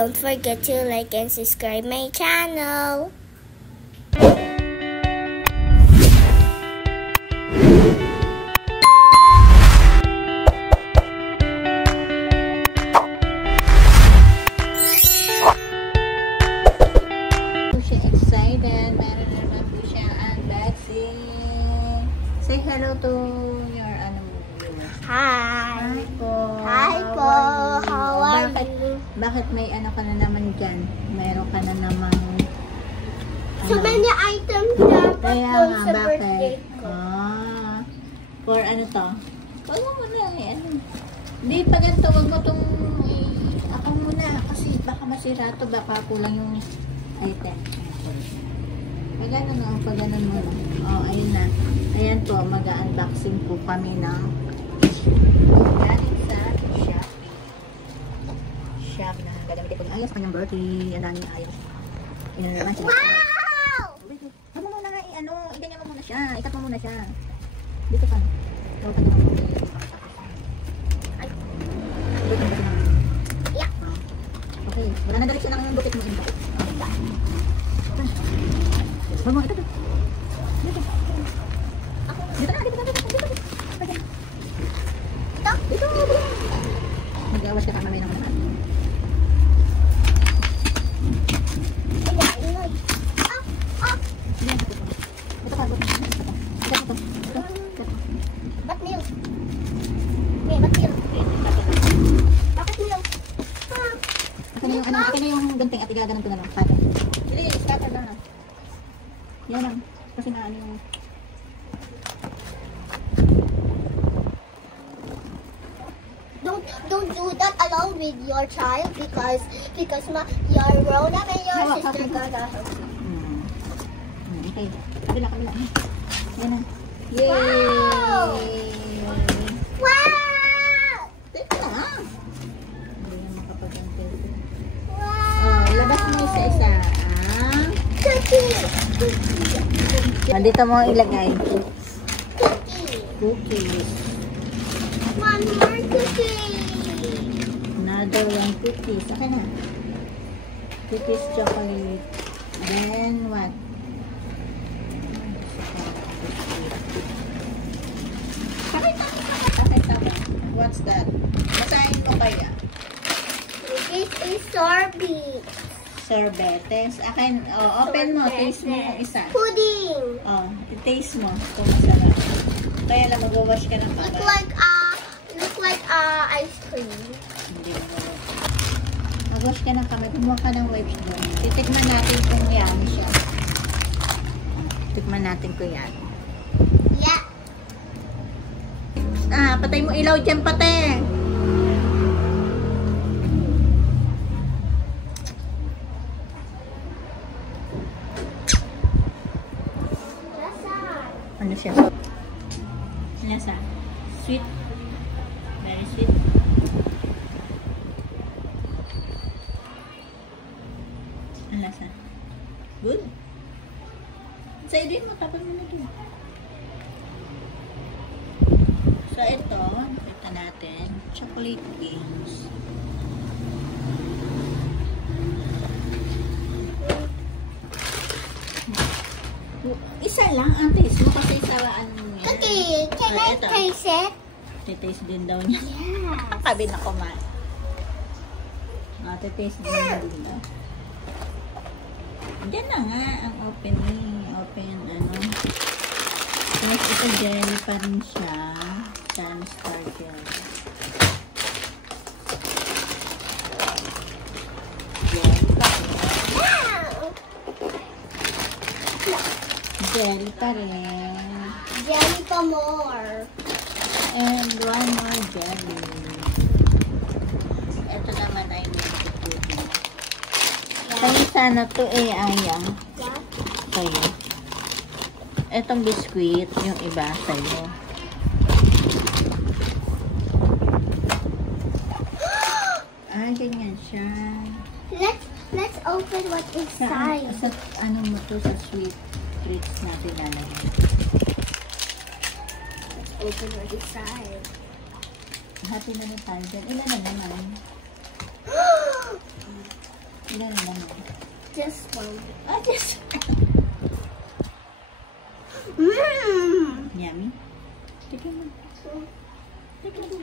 don't forget to like and subscribe my channel. Say hello to your viewers. Hi. Hi po. Hi po. How are you? Bakit may ano ka na naman dyan? Meron ka na naman So many items dapat kaya doon nga, sa bakit? birthday ko. For ano to? Wag mo muna ano. Hindi pa ganito, wag mo itong ako muna kasi baka masira to, baka kulang yung item. Pag ano na, pag ano mo lang. Oh, ayun na. Ayan po, mag-unboxing po kami ng galing sa shop na gagamitin ko. Ayos kanyang birthday. Ang daming ayos. Yan naman siya. Wow! Ano mo muna nga, iganyan mo muna siya. Ikat mo muna siya. Dito pa. Huwag ka naman muna. Ay. Dito na naman. Yeah. Okay. Wala na direksyon ng bukit mo. Huwag mo, ito. Dito. Dito na, dito. Dito. Mag-awas ka mamay naman naman. Ba't milk? Okay, ba't milk? Bakit milk? Akin na yung gunting at igaganan ko na lang. Please, scatter na. Yan lang. Kasi na ano yung Don't do that alone with your child because you're grown up and your sister gonna help you. okay. Kabila. Yan na. Yay! Wow! Wow! Teka na. Hindi na makapag-until. Wow! Labas mo isa-isa. Cookie! Dito mo ilagay. Cookie! Cookies. One more cookie! Another one cookies. Okay na. Cookies, chocolate. Then what? What's that? Basahin mo kaya? This is sorbet. Sorbetes. Akin, open mo. Taste mo kung isa. Pudding. Taste mo kung masarap. Kaya lang mag-wash ka ng kamay. Look like ice cream. Hindi mo. Mag-wash ka ng kamay. Kumuha ka ng wipes doon. Titikman natin kung yummy siya. Titikman natin kung yan. Yeah. Patay mo ilaw dyan, pate. Ano siya? Lasa? Sweet. Very sweet. Ang lasa? Good. Sa din mo, tapos mo na dun. So, ito natin, chocolate beans. Isa lang ang taste mo kasi saraan mo yan. Cookie, can I taste it? Titaste din daw niya. Yes. Sabi na kumain. Titaste din daw. Diyan na nga ang opening. Tapos ito jelly pa rin siya. Sunstar jelly. Jelly pa rin. Jelly pa more. And one more jelly. Ito naman ay milky pudding. Sa'yo sana to Aya. Sa'yo. Etong biskuit, yung iba sa'yo. Ganyan siya. Let's open what inside. Sa ano mo to, sa sweet treats natin lalagyan. Let's open what inside. Happy na tayo dyan. Ilan na naman? Ilan lang. Just one. Just. Mmm. Yummy. Tignan mo. Tignan mo.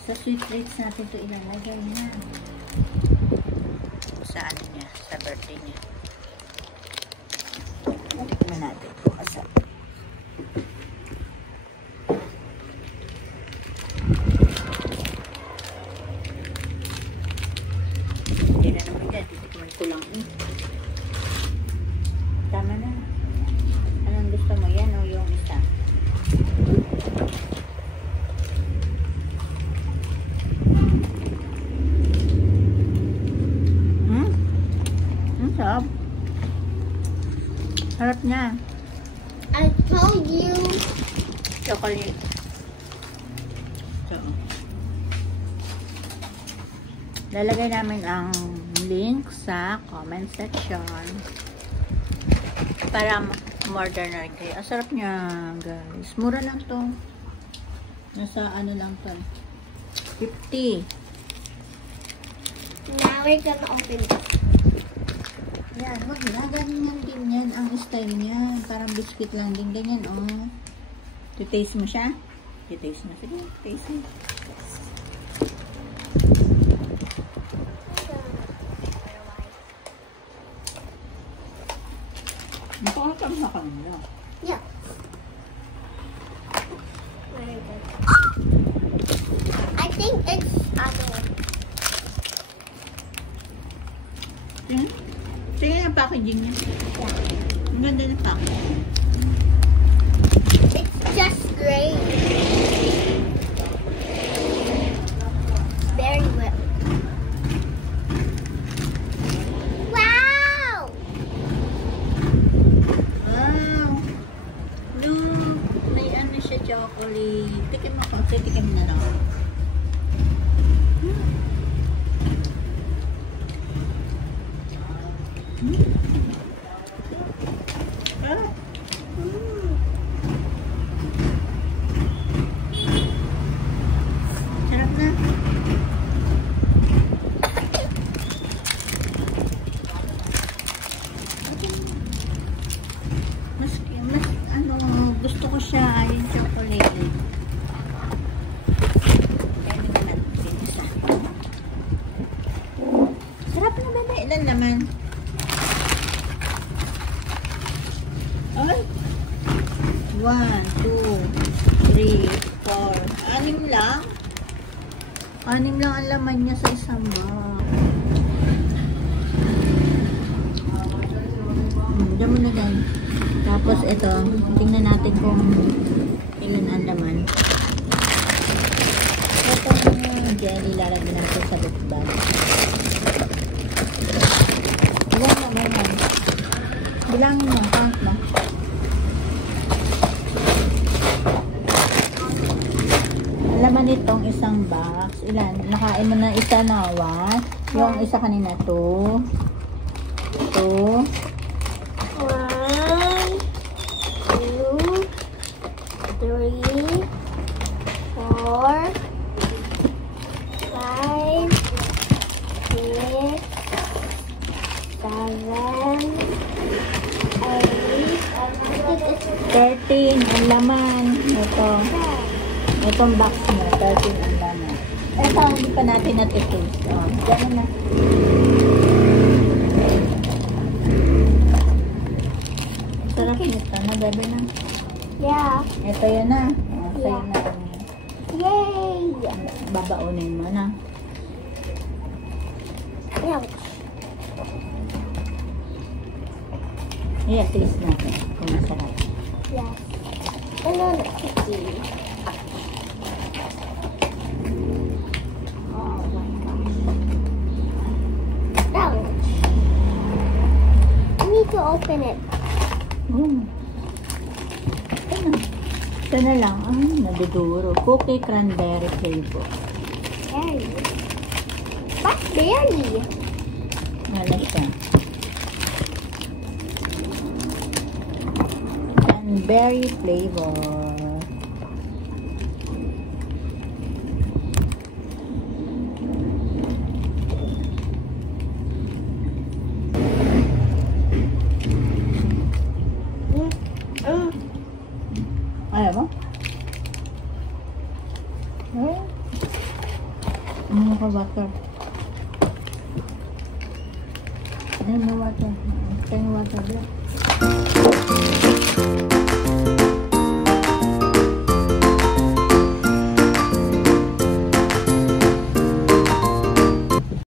Sa sweet treats natin ito ilalagay na. Sa ano niya? Sa birthday niya. Tignan natin kung asa. Hindi na naman yan. Titikman ko lang. Tama na. Anong gusto mo? Yan o yung isa? Sarap. Sarap niya. I told you. Chocolate. So, lalagay namin ang link sa comment section para ma-order kayo. Ang sarap niya, guys. Mura lang to. Nasa ano lang to. 50. Now we're gonna open it. Yan, wag na. Ganyan din yan ang style niya. Parang biscuit lang din. Ganyan, oh. Titaste mo siya? Titaste mo. Sige, taste mo. Nakakam na kanila. Yeah. Very good. I think it's Tingnan yung packaging niya. yeah. Ang ganda ng packaging. It's just great. Very well. Wow! Wow! Look! May ano siya, chocolate. Tikim mo konti. Tikim na lang. Sarap na. Mas ano, gusto ko siya yung chocolate. Kaya naman natin isa. Sarap na ba? Ilan naman? Ay! 1, 2, 3, 4. 6 lang. 6 lang ang laman niya sa isang box. Diyan mo na guys. Tapos ito, tingnan natin kung ilan ang laman. Ito yung jelly, lalagyan natin sa book bag. Ilan naman yan? Bilangin mo, count mo. Laman nitong isang box. Ilan? Nakain mo na isa na 1. Yung isa kanina 2. 2. 1, 2, 3, 4, 5, 6, 7, 8, 13 ang laman. Ito. Itong box mo. 13 ang laman. Ito, hindi pa natin natitaste. Oh, gano'n na. Sarap nito. Nagabi na. yeah. Ito yun na. Oh, sa'yo na. Yay! Babaunin mo na. Yeah. I-taste natin kung masarap. Yes. And then cookie. Oh my gosh. Ouch. I need to open it. Ito na lang. Naduduro. Cookie cranberry flavor. Berry. What berry? Wala siya. Cranberry flavor. Eh? Ano ka water? Ano water? Ito yung water dyan.